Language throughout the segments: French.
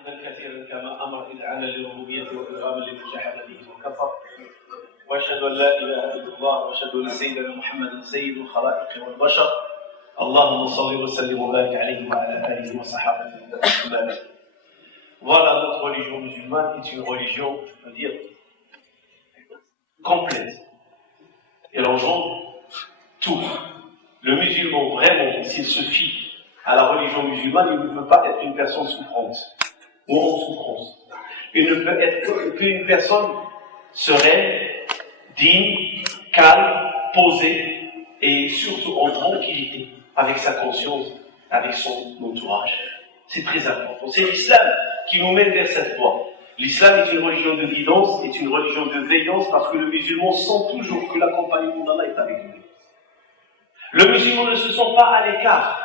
حمدا كثيرا كما امر اذعانا لربوبيته وارغاما لمن جحد به وكفر واشهد ان لا اله الا الله واشهد ان سيدنا محمدا سيد الخلائق والبشر اللهم صل وسلم وبارك عليه وعلى اله وصحبه وسلم. Voilà, notre religion musulmane est une religion, je peux dire, complète. Elle engendre tout. Le musulman, vraiment, s'il se fie à la religion musulmane, il ne peut pas être une personne souffrante ou en souffrance. Il ne peut être qu'une personne sereine, digne, calme, posée et surtout en tranquillité avec sa conscience, avec son entourage. C'est très important. C'est l'islam qui nous mène vers cette voie. L'islam est une religion de guidance, est une religion de veillance parce que le musulman sent toujours que l'accompagnement d'Allah est avec lui. Le musulman ne se sent pas à l'écart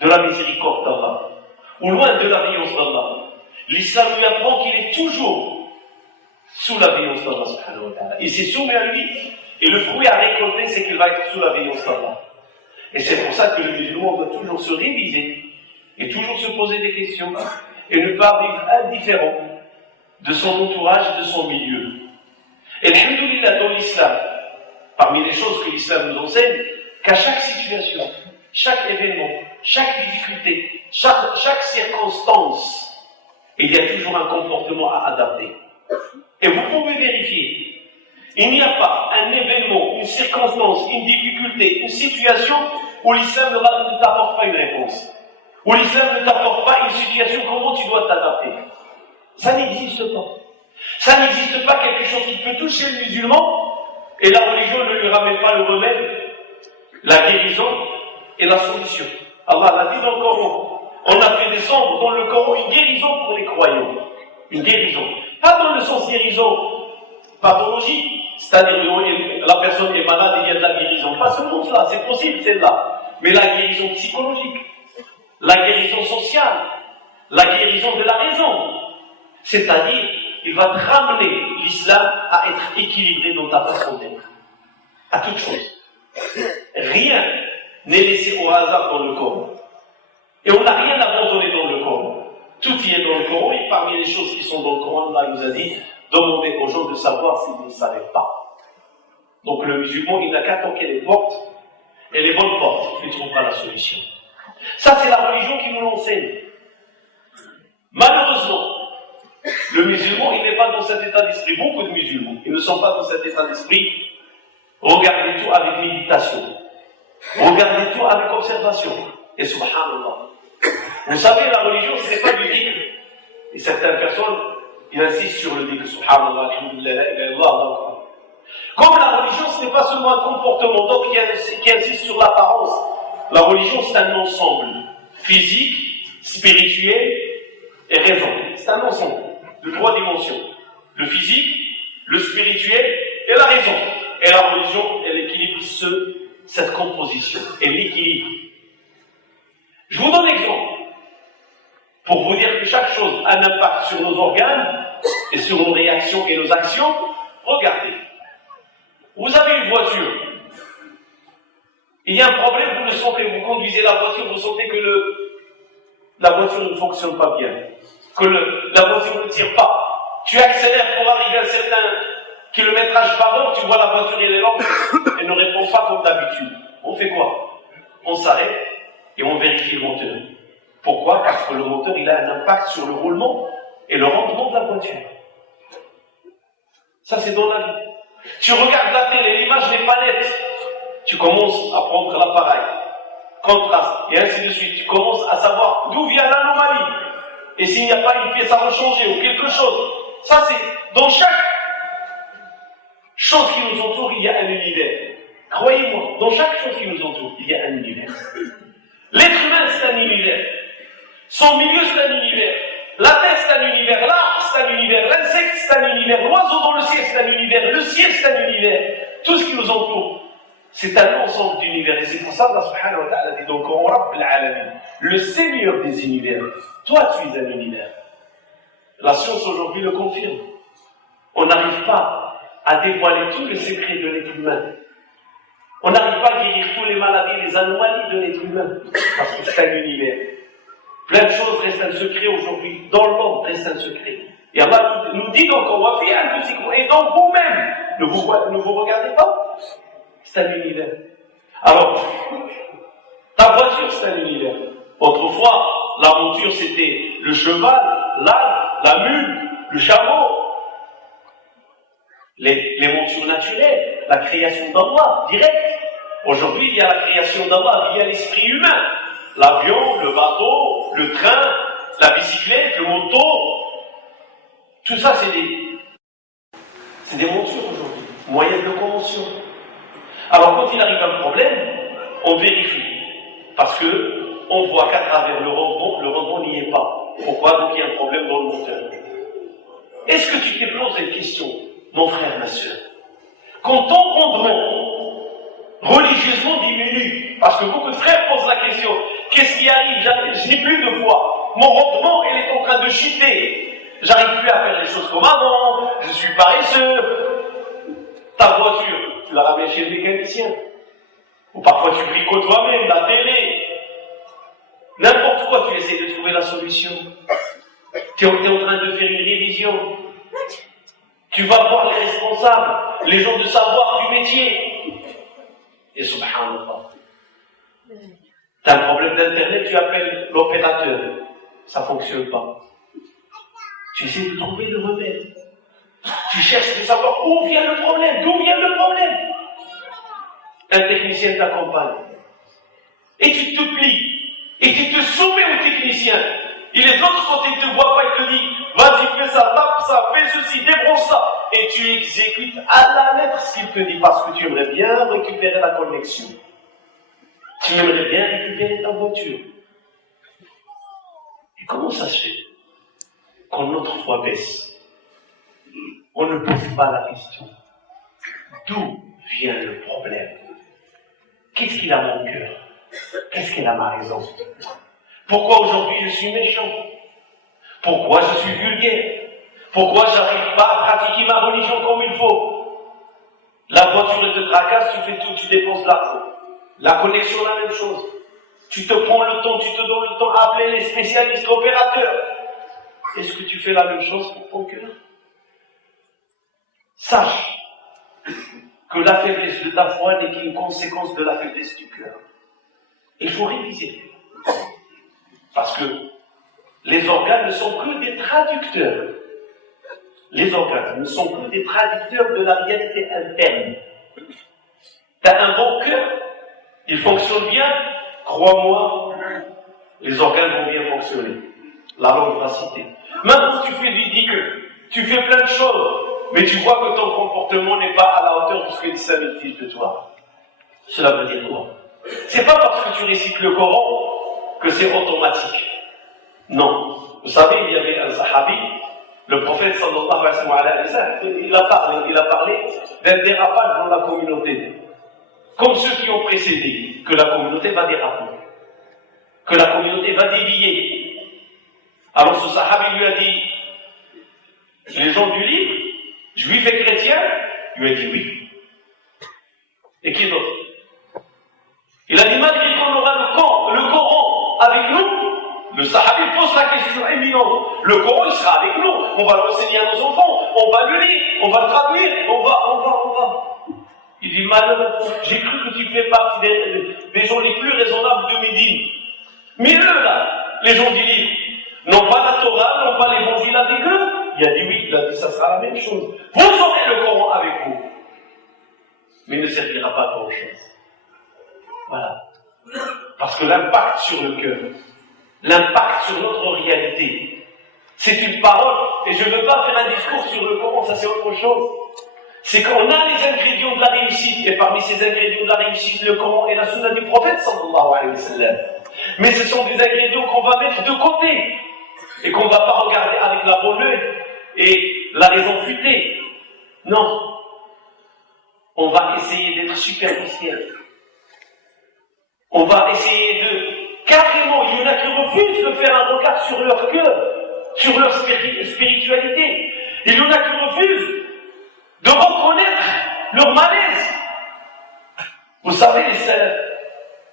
de la miséricorde d'Allah ou loin de la veillance d'Allah. L'islam lui apprend qu'il est toujours sous la veillance d'Allah subhanahu wa ta'ala. Il s'est soumis à lui et le fruit à récolter c'est qu'il va être sous la veillance d'Allah. Et c'est pour ça que le musulman doit toujours se réviser et toujours se poser des questions et ne pas vivre indifférent de son entourage et de son milieu. Et alhamdoulilah, dans l'islam, parmi les choses que l'islam nous enseigne, qu'à chaque situation, chaque événement, chaque difficulté, chaque circonstance, il y a toujours un comportement à adapter. Et vous pouvez vérifier, il n'y a pas un événement, une circonstance, une difficulté, une situation où l'islam ne t'apporte pas une réponse. Où l'islam ne t'apporte pas une situation, comment tu dois t'adapter. Ça n'existe pas. Ça n'existe pas quelque chose qui peut toucher le musulman et la religion ne lui ramène pas le remède, la guérison et la solution. Allah l'a dit dans le Coran. On a fait descendre dans le Coran une guérison pour les croyants. Une guérison. Pas dans le sens guérison pathologique, c'est-à-dire la personne est malade et il y a de la guérison. Pas ce sens-là, c'est possible celle-là. Mais la guérison psychologique, la guérison sociale, la guérison de la raison. C'est-à-dire, il va te ramener l'islam à être équilibré dans ta façon d'être. À toute chose. Rien n'est laissé au hasard dans le Coran. Et on n'a rien abandonné dans le Coran. Tout y est dans le Coran, et parmi les choses qui sont dans le Coran, Allah nous a dit, demandez aux gens de savoir s'ils ne savaient pas. Donc le musulman, il n'a qu'à toquer les portes, et les bonnes portes, il trouvera la solution. Ça, c'est la religion qui nous l'enseigne. Malheureusement, le musulman, il n'est pas dans cet état d'esprit. Beaucoup de musulmans, ils ne sont pas dans cet état d'esprit. Regardez tout avec méditation. Regardez tout avec observation. Et subhanallah. Vous savez, la religion, ce n'est pas du dhikr. Et certaines personnes, ils insistent sur le dhikr. Subhanallah, alhamdulillah, la ilaha illallah. Comme la religion, ce n'est pas seulement un comportement d'autres qui insiste sur l'apparence. La religion, c'est un ensemble physique, spirituel et raison. C'est un ensemble de 3 dimensions. Le physique, le spirituel et la raison. Et la religion, elle équilibre cette composition. Elle l'équilibre. Je vous donne un exemple. Pour vous dire que chaque chose a un impact sur nos organes et sur nos réactions et nos actions. Regardez. Vous avez une voiture. Il y a un problème, vous le sentez, vous conduisez la voiture, vous sentez que la voiture ne fonctionne pas bien, que la voiture ne tire pas. Tu accélères pour arriver à un certain kilométrage par heure, tu vois la voiture, elle est lente, elle ne répond pas comme d'habitude. On fait quoi? On s'arrête et on vérifie le moteur. Pourquoi? Parce que le moteur, il a un impact sur le roulement et le rendement de la voiture. Ça, c'est dans la vie. Tu regardes la télé, l'image n'est pas nette. Tu commences à prendre l'appareil, contraste, et ainsi de suite. Tu commences à savoir d'où vient l'anomalie. Et s'il n'y a pas une pièce à rechanger ou quelque chose. Ça, c'est dans chaque chose qui nous entoure, il y a un univers. Croyez-moi, dans chaque chose qui nous entoure, il y a un univers. L'être humain, c'est un univers. Son milieu, c'est un univers. La terre, c'est un univers. L'arbre, c'est un univers. L'insecte, c'est un univers. L'oiseau dans le ciel, c'est un univers. Le ciel, c'est un univers. Tout ce qui nous entoure. C'est un ensemble d'univers. Et c'est pour ça que Allah subhanahu wa ta'ala dit donc Rabb al-Alamin, le Seigneur des univers. Toi, tu es un univers. La science aujourd'hui le confirme. On n'arrive pas à dévoiler tous les secrets de l'être humain. On n'arrive pas à guérir toutes les maladies, les anomalies de l'être humain. Parce que c'est un univers. Plein de choses restent un secret aujourd'hui. Dans l'ordre reste un secret. Et Allah nous dit donc, on va faire un petit coup. Et donc vous-même, ne vous regardez pas. C'est un univers. Alors, ta voiture, c'est un univers. Autrefois, la monture, c'était le cheval, l'âne, la mule, le chameau. Les montures naturelles, la création d'Allah, direct. Aujourd'hui, il y a la création d'Allah via l'esprit humain. L'avion, le bateau, le train, la bicyclette, le moto. Tout ça, c'est des montures aujourd'hui, moyens de locomotion. Alors, quand il arrive un problème, on vérifie. Parce que on voit qu'à travers le rendement n'y est pas. Pourquoi? Donc il y a un problème dans le moteur. Est-ce que tu t'es posé une question, mon frère, ma soeur? Quand ton rendement religieusement diminue, parce que beaucoup de frères posent la question, qu'est-ce qui arrive? J'ai plus de foi. Mon rendement, il est en train de chuter. J'arrive plus à faire les choses comme avant. Je suis paresseux. Ta voiture, tu la ramènes chez le mécanicien. Ou parfois tu bricoles toi-même, la télé. N'importe quoi, tu essaies de trouver la solution. Tu es en train de faire une révision. Tu vas voir les responsables, les gens de savoir du métier. Et subhanallah. Tu as un problème d'internet, tu appelles l'opérateur. Ça ne fonctionne pas. Tu essaies de trouver le remède. Tu cherches de savoir où vient le problème, d'où vient le problème. Un technicien t'accompagne. Et tu te plies. Et tu te soumets au technicien. Et les autres, quand ils ne te voient pas, ils te disent, vas-y, fais ça, tape ça, fais ceci, débranche ça. Et tu exécutes à la lettre ce qu'il te dit, parce que tu aimerais bien récupérer la connexion. Tu aimerais bien récupérer ta voiture. Et comment ça se fait? Quand notre foi baisse, on ne pose pas la question. D'où vient le problème? Qu'est-ce qu'il a mon cœur? Qu'est-ce qu'il a ma raison? Pourquoi aujourd'hui je suis méchant? Pourquoi je suis vulgaire? Pourquoi je n'arrive pas à pratiquer ma religion comme il faut? La voiture te tracasse, tu fais tout, tu dépenses l'argent. La connexion, la même chose. Tu te prends le temps, tu te donnes le temps à appeler les spécialistes, l'opérateur. Est-ce que tu fais la même chose pour ton cœur? Sache que la faiblesse de ta foi n'est qu'une conséquence de la faiblesse du cœur. Il faut réviser. Parce que les organes ne sont que des traducteurs. Les organes ne sont que des traducteurs de la réalité interne. Tu as un bon cœur, il fonctionne bien, crois-moi, les organes vont bien fonctionner. La langue va citer. Maintenant, tu fais du dhikr, tu fais plein de choses, mais tu vois que ton comportement n'est pas à la hauteur de ce que dit sa fils de toi. Cela veut dire quoi? C'est pas parce que tu récites le Coran que c'est automatique. Non. Vous savez, il y avait un sahabi, le prophète sallallahu alayhi wa sallam, il a parlé d'un dérapage dans la communauté. Comme ceux qui ont précédé, que la communauté va déraper, que la communauté va dévier. Alors ce sahabi lui a dit, les gens du livre, juifs et chrétiens, il lui a dit oui. Et qui d'autre? Il a dit, malgré qu'on aura le Coran avec nous, le sahabi pose la question éminente. Le Coran, il sera avec nous. On va l'enseigner à nos enfants. On va le lire. On va le traduire. On va. Il dit, malheureusement, j'ai cru que tu fais partie des gens les plus raisonnables de Médine. Mais eux, là, les gens du livre, n'ont pas la Torah, n'ont pas l'évangile avec eux. Il a dit oui, il a dit, ça sera la même chose. Vous aurez le Coran avec vous. Mais il ne servira pas à grand chose. Voilà. Parce que l'impact sur le cœur, l'impact sur notre réalité, c'est une parole, et je ne veux pas faire un discours sur le Coran, ça c'est autre chose. C'est qu'on a les ingrédients de la réussite, et parmi ces ingrédients de la réussite, le Coran et la sunna du prophète, sallallahu alayhi wa sallam. Mais ce sont des ingrédients qu'on va mettre de côté, et qu'on ne va pas regarder avec la bonne œil, et la raison futée. Non. On va essayer d'être superficiel. On va essayer de... Carrément, il y en a qui refusent de faire un regard sur leur cœur, sur leur spiritualité. Il y en a qui refusent de reconnaître leur malaise. Vous savez, les salafs,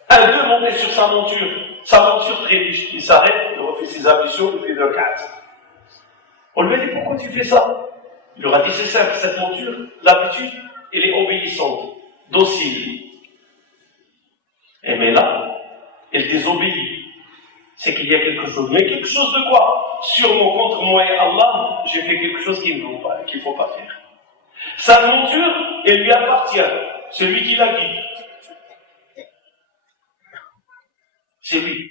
Un d'eux montait sur sa monture trébuche, il s'arrête, il refait ses ablutions, il fait 2 4. On lui a dit, pourquoi tu fais ça? Il leur a dit, c'est simple, cette monture, l'habitude, elle est obéissante, docile. Et mais là, elle désobéit. C'est qu'il y a quelque chose. Mais quelque chose de quoi? Sûrement contre moi et Allah, j'ai fait quelque chose qu'il ne faut pas faire. Sa monture, elle lui appartient. Celui qui la guide. C'est lui.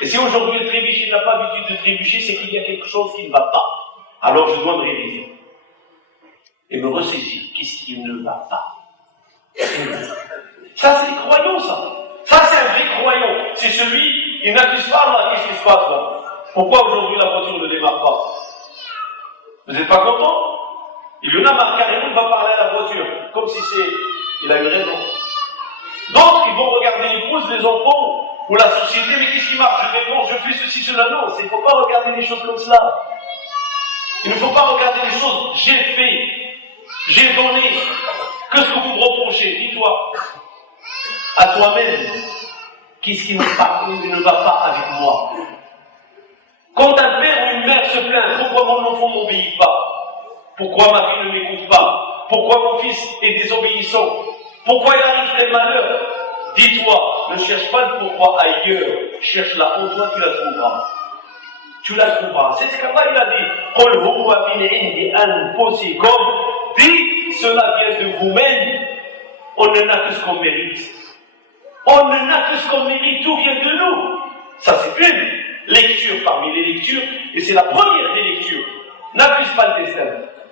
Et si aujourd'hui le trébuche, il n'a pas l'habitude de trébucher, c'est qu'il y a quelque chose qui ne va pas. Alors je dois me réviser. Et me ressaisir. Qu'est-ce qui ne va pas? Ça, c'est les croyants, ça. Ça, c'est un vrai croyant. C'est celui, il n'accuse pas Allah. Qu'est-ce qui se passe là? Pourquoi aujourd'hui la voiture ne démarre pas? Vous n'êtes pas content? Il y en a marre carrément, il va parler à la voiture. Comme si il a eu raison. D'autres, ils vont regarder l'épouse, les enfants, ou la société, mais qu'est-ce qui marche? Je réponds, je fais ceci, cela. Non, il ne faut pas regarder les choses comme cela. Il ne faut pas regarder les choses. J'ai fait, j'ai donné. Qu'est-ce que vous me reprochez? Dis-toi. À toi-même. Qu'est-ce qui ne va pas avec moi? Quand un père ou une mère se plaint, pourquoi mon enfant ne m'obéit pas? Pourquoi ma fille ne m'écoute pas? Pourquoi mon fils est désobéissant? Pourquoi il arrive tel malheur? Dis-toi, ne cherche pas le pourquoi ailleurs. Cherche-la en toi, tu la trouveras. Tu la trouveras. C'est ce qu'Allah il a dit. Qul huwa min indi anfusikum. Dis, cela vient de vous-même. On ne n'a que ce qu'on mérite. On ne n'a que ce qu'on mérite. Tout vient de nous. Ça, c'est une lecture parmi les lectures. Et c'est la première des lectures. N'accuse pas le destin.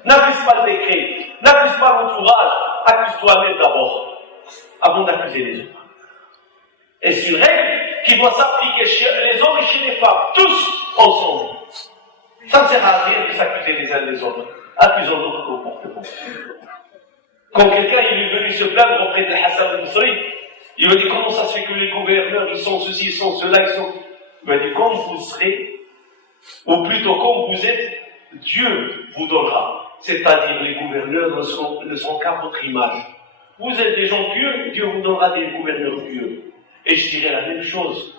N'accuse pas le décret. N'accuse pas l'entourage. Accuse toi-même d'abord. Avant d'accuser les autres. Et c'est une règle qui doit s'appliquer chez les hommes et chez les femmes. Tous ensemble. Ça ne sert à rien de s'accuser les uns les autres. Accusons notre comportement. Quand quelqu'un est venu se plaindre auprès de Hassan al-Basri, il m'a dit comment ça se fait que les gouverneurs, ils sont ceci, ils sont cela, ils sont. Il m'a dit comme vous serez, ou plutôt comme vous êtes, Dieu vous donnera. C'est-à-dire les gouverneurs ne sont qu'à votre image. Vous êtes des gens pieux, Dieu vous donnera des gouverneurs pieux. Et je dirais la même chose.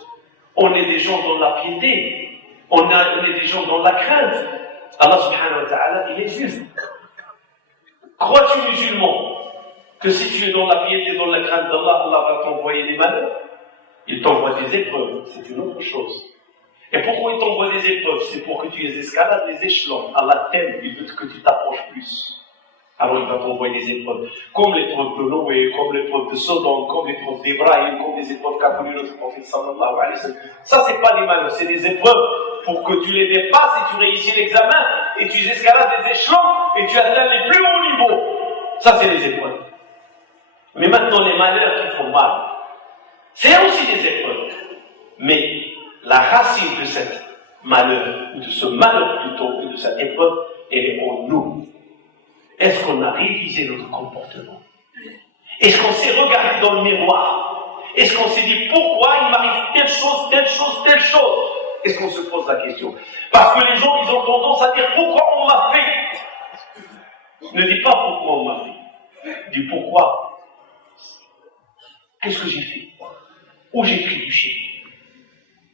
On est des gens dans la piété, on est des gens dans la crainte. Allah subhanahu wa ta'ala, il est juste. Crois-tu musulman que si tu es dans la piété, dans la crainte d'Allah, Allah va t'envoyer des malheurs? Il t'envoie des épreuves, c'est une autre chose. Et pourquoi il t'envoie des épreuves? C'est pour que tu escalades les échelons. Allah t'aime, il veut que tu t'approches plus. Alors il va t'envoyer des épreuves. Comme l'épreuve de Noé, comme l'épreuve de Sodome, comme l'épreuve d'Ibrahim, comme les épreuves qu'a connues notre prophète sallallahu alayhi wa sallam. Ça, c'est pas des malheurs, c'est des épreuves pour que tu les dépasses et tu réussis l'examen et tu escalades les échelons et tu atteins les plus hauts niveaux. Ça, c'est les épreuves. Mais maintenant, les malheurs qui font mal, c'est aussi des épreuves. Mais la racine de cette malheur, ou de ce malheur plutôt, ou de cette épreuve, elle est en nous. Est-ce qu'on a révisé notre comportement? Est-ce qu'on s'est regardé dans le miroir? Est-ce qu'on s'est dit pourquoi il m'arrive telle chose, telle chose, telle chose? Est-ce qu'on se pose la question? Parce que les gens, ils ont tendance à dire pourquoi on m'a fait. Ne dis pas pourquoi on m'a fait. Dis pourquoi. Qu'est-ce que j'ai fait? Où j'ai trébuché?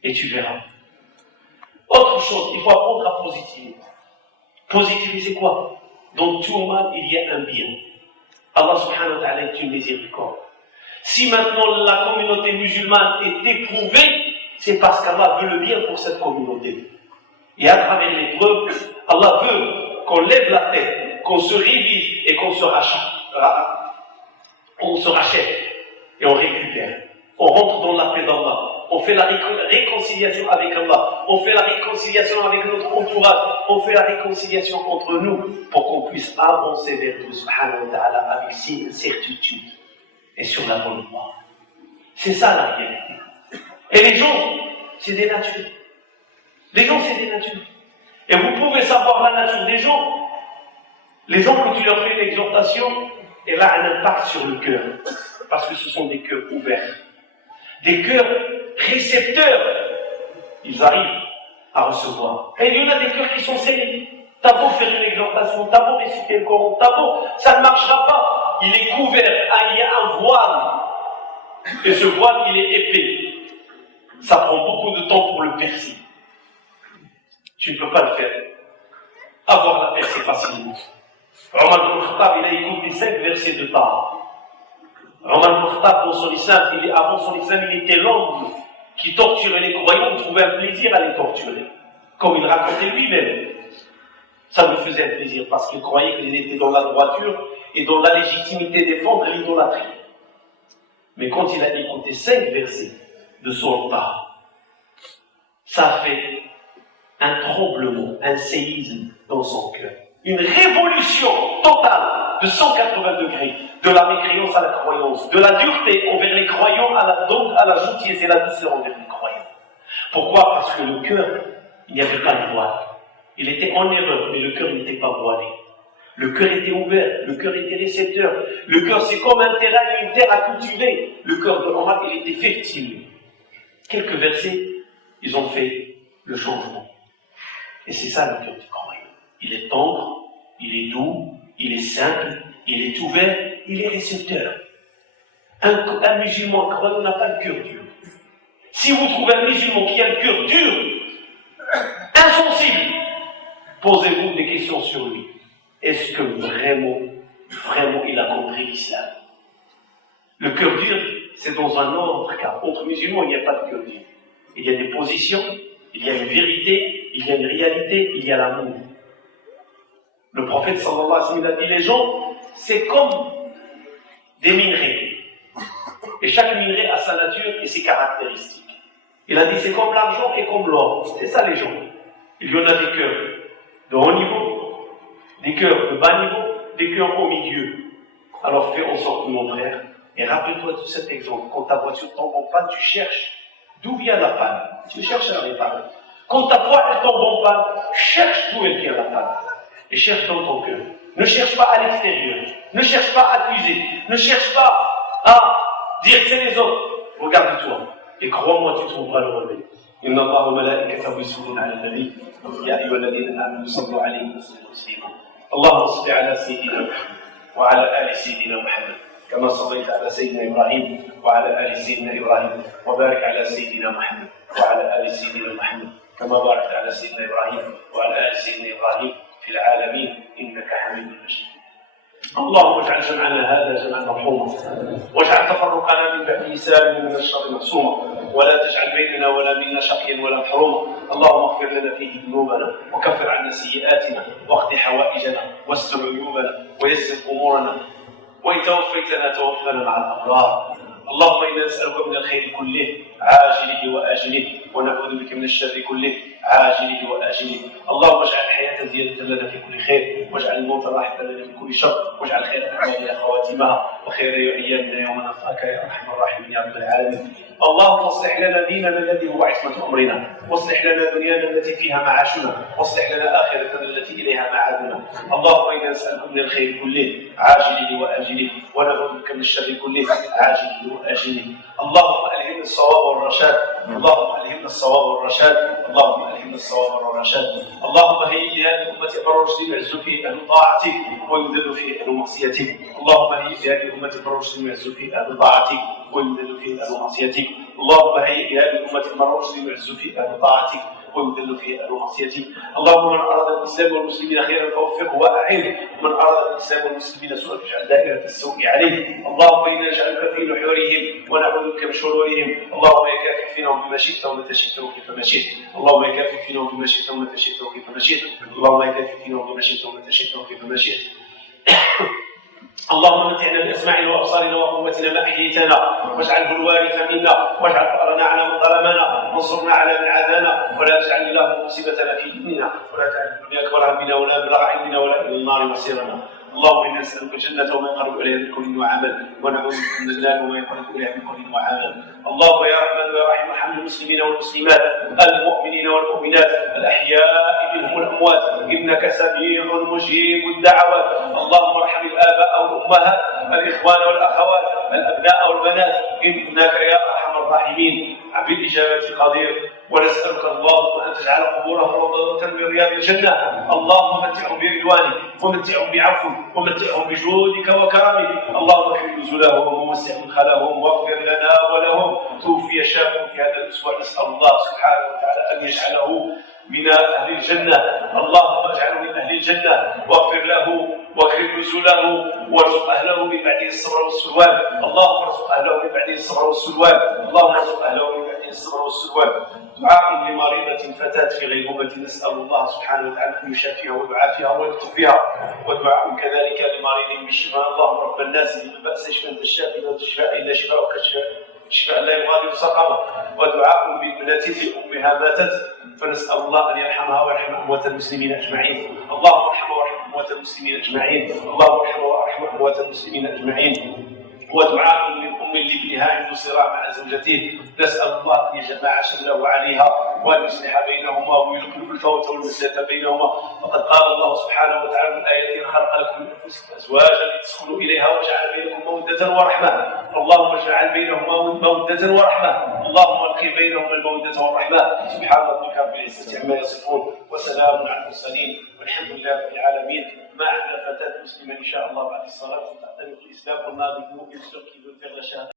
Et tu verras. Autre chose, il faut apprendre à positiver. Positiver, c'est quoi? Dans tout mal, il y a un bien. Allah subhanahu wa ta'ala est une miséricorde. Si maintenant la communauté musulmane est éprouvée, c'est parce qu'Allah veut le bien pour cette communauté. Et à travers l'épreuve, Allah veut qu'on lève la tête, qu'on se révise et qu'on se rachète. On se rachète et on récupère. On rentre dans la paix d'Allah. On fait la réconciliation avec Allah. On fait la réconciliation avec notre entourage. On fait la réconciliation entre nous pour qu'on puisse avancer vers Dieu subhanahu wa ta'ala avec certitude et sur la bonne voie. C'est ça la réalité. Et les gens, c'est des natures. Les gens, c'est des natures. Et vous pouvez savoir la nature des gens. Les gens, quand tu leur fais une exhortation, elle a un impact sur le cœur. Parce que ce sont des cœurs ouverts. Des cœurs récepteurs. Ils arrivent à recevoir. Et il y en a des cœurs qui sont scellés. T'as beau faire une exhortation, t'as beau réciter le Coran, t'as beau, ça ne marchera pas. Il est couvert, il y a un voile. Et ce voile, il est épais. Ça prend beaucoup de temps pour le percer. Tu ne peux pas le faire. Avoir la percée facilement. Omar ibn Khattab, il a écouté 5 versets de Taha. Omar ibn Khattab, dans son islam, avant son islam, il était l'homme qui torturait les croyants, trouvait un plaisir à les torturer. Comme il racontait lui-même. Ça lui faisait un plaisir parce qu'il croyait qu'il était dans la droiture et dans la légitimité de défendre l'idolâtrie. Mais quand il a écouté 5 versets de son Taha, ça a fait un tremblement, un séisme dans son cœur. Une révolution totale de 180 degrés, de la mécréance à la croyance, de la dureté envers les croyants à la gentillesse et la douceur envers les croyants. Pourquoi? Parce que le cœur, il n'y avait pas de voile. Il était en erreur, mais le cœur n'était pas voilé. Le cœur était ouvert, le cœur était récepteur. Le cœur, c'est comme un terrain, une terre à cultiver. Le cœur de Omar, il était fertile. Quelques versets, ils ont fait le changement. Et c'est ça le cœur du croyant. Il est tendre, il est doux, il est simple, il est ouvert, il est récepteur. Un musulman croyant n'a pas le cœur dur. Si vous trouvez un musulman qui a le cœur dur, insensible, posez-vous des questions sur lui. Est-ce que vraiment il a compris l'islam? Le cœur dur, c'est dans un autre cas. Entre musulmans, il n'y a pas de cœur dur. Il y a des positions, il y a une vérité, il y a une réalité, il y a l'amour. Le prophète sallallahu alayhi wa sallam a dit, les gens, c'est comme des minerais. Et chaque minerai a sa nature et ses caractéristiques. Il a dit, c'est comme l'argent et comme l'or. C'est ça les gens. Il y en a des cœurs de haut niveau, des cœurs de bas niveau, des cœurs au milieu. Alors fais en sorte, mon frère, et rappelle-toi de cet exemple. Quand ta voiture tombe en panne, tu cherches d'où vient la panne. Tu cherches à la réparer. Quand ta foi elle tombe en panne, cherche d'où elle vient la panne. Et cherche dans ton cœur. Ne cherche pas à l'extérieur. Ne cherche pas à accuser. Ne cherche pas à dire c'est les autres. Regarde-toi. Et crois-moi, tu trouveras le remède. إن الله وملائكته يصلون على النبي يا أيها الذين آمنوا صلوا عليه وسلموا تسليما اللهم صل على سيدنا محمد وعلى آل سيدنا محمد كما صليت على سيدنا إبراهيم وعلى آل سيدنا إبراهيم وبارك على سيدنا محمد وعلى آل سيدنا محمد كما باركت على سيدنا إبراهيم وعلى آل سيدنا إبراهيم في العالمين إنك حميد مجيد. اللهم اجعل جمعنا هذا جمعا مرحوما واجعل تفرقنا من بعده سالما من الشر معصوما ولا تجعل بيننا ولا منا شقيا ولا محروما. اللهم اغفر لنا فيه ذنوبنا وكفر عنا سيئاتنا واقض حوائجنا واستر عيوبنا ويسر امورنا وان توفيتنا توفنا مع الابرار. اللهم انا نسالك من الخير كله عاجله واجله ونعوذ بك من الشر كله عاجله واجله. اللهم اجعل الحياه زياده لنا في كل خير واجعل الموت راحه لنا من كل شر واجعل خير اعمالنا خواتمها وخير ايامنا يوم نلقاك يا ارحم الراحمين يا رب العالمين. اللهم اصلح لنا ديننا الذي هو عصمه امرنا واصلح لنا دنيانا التي فيها معاشنا واصلح لنا اخرتنا التي اليها معادنا. اللهم انا نسالك من الخير كله عاجله واجله ونعوذ بك من الشر كله عاجله واجله. اللهم الهمنا الصواب والرشاد. اللهم الهمنا الصواب والرشاد. اللهم الهمنا الصواب والرشاد. اللهم هيئ لهذه الامه امر رشد يعز فيه اهل طاعتك ويذل فيه اهل معصيتك. اللهم هيئ لهذه الامه امر رشد يعز فيه اهل طاعتك ويذل فيه اهل معصيتك. اللهم هيئ لهذه الامه امر رشد يعز فيه اهل طاعتك ويذل فيه اهل معصيتك. اللهم من اراد الاسلام والمسلمين خيرا فوفقه واعينه ومن اراد الاسلام والمسلمين سوءا فاجعل دائره السوء عليه. اللهم انا نجعلك في نحورهم ونعوذ بك من شرورهم. اللهم يا كافي فينا بما شئت ومتى شئت وكيف ما شئت. اللهم يا كافي فينا بما شئت ومتى شئت وكيف ما شئت. اللهم يا كافي فينا بما شئت ومتى شئت وكيف ما شئت. اللهم متعنا باسماعنا وابصارنا وقوتنا ما احييتنا واجعله الوارث منا واجعل ثارنا على من ظلمنا وانصرنا على من عادانا ولا تجعل اللهم مصيبتنا في ديننا ولا تجعل الدنيا اكبر همنا ولا مبلغ علمنا ولا الى النار مصيرنا. اللهم انا نسالك الجنه وما يقرب اليها من قول وعمل ونعوذ بك من النار وما يقرب اليها من قول وعمل. اللهم يا رحمن ويا رحيم ارحم المسلمين والمسلمات المؤمنين والمؤمنات الاحياء منهم والاموات انك سميع مجيب الدعوات. اللهم ارحم الاباء والامهات الاخوان والاخوات الابناء والبنات انك يا ارحم الراحمين بالاجابه قدير. ونسالك اللهم ان تجعل قبورهم روضه من رياض الجنه اللهم متعهم برضوانك ومتعهم بعفوك ومتعهم بجودك وكرمك. اللهم اكرم نزلهم ووسع مدخلهم واغفر لنا ولهم. توفي شاب في هذا الاسبوع، نسال الله سبحانه وتعالى ان يجعله من اهل الجنه. اللهم اجعله من اهل الجنه واغفر له واكرم نزله وارزق اهله من بعده الصبر والسلوان. اللهم ارزق اهله من بعده الصبر والسلوان. اللهم ارزق اهله من بعده الصبر والسلوان. دعاء لمريضة فتاة في غيبوبة، نسأل الله سبحانه وتعالى أن يشافيها ويعافيها ويلطف بها. ودعاء كذلك لمريض بالشفاء. اللهم رب الناس من البأس اشفى أنت الشافي لا شفاء إلا شفاءك شفاء لا يغادر سقما. ودعاء بابنة لأمها ماتت، فنسأل الله أن يرحمها ويرحم أموات المسلمين أجمعين. اللهم ارحمها وارحم أموات المسلمين أجمعين. اللهم ارحمها وارحم أموات المسلمين أجمعين. ودعاء من أم لابنها عنده صراع مع زوجته، نسأل الله أن يجمع شمله عليها وأن يصلح بينهما ويلقي الفوت والمسلة بينهما. فقد قال الله سبحانه وتعالى من آياته خلق لكم من أنفسكم أزواجا لتسكنوا إليها وجعل بينكم مودة ورحمة. اللهم اجعل بينهما مودة ورحمة. اللهم القي بينهما المودة والرحمة. سبحان ربك رب العزة عما يصفون وسلام على المرسلين والحمد لله رب العالمين. معنا فتاة مسلمة إن شاء الله بعد الصلاة تعتنق الإسلام والناظر يسلك ذو الفغل شهادة.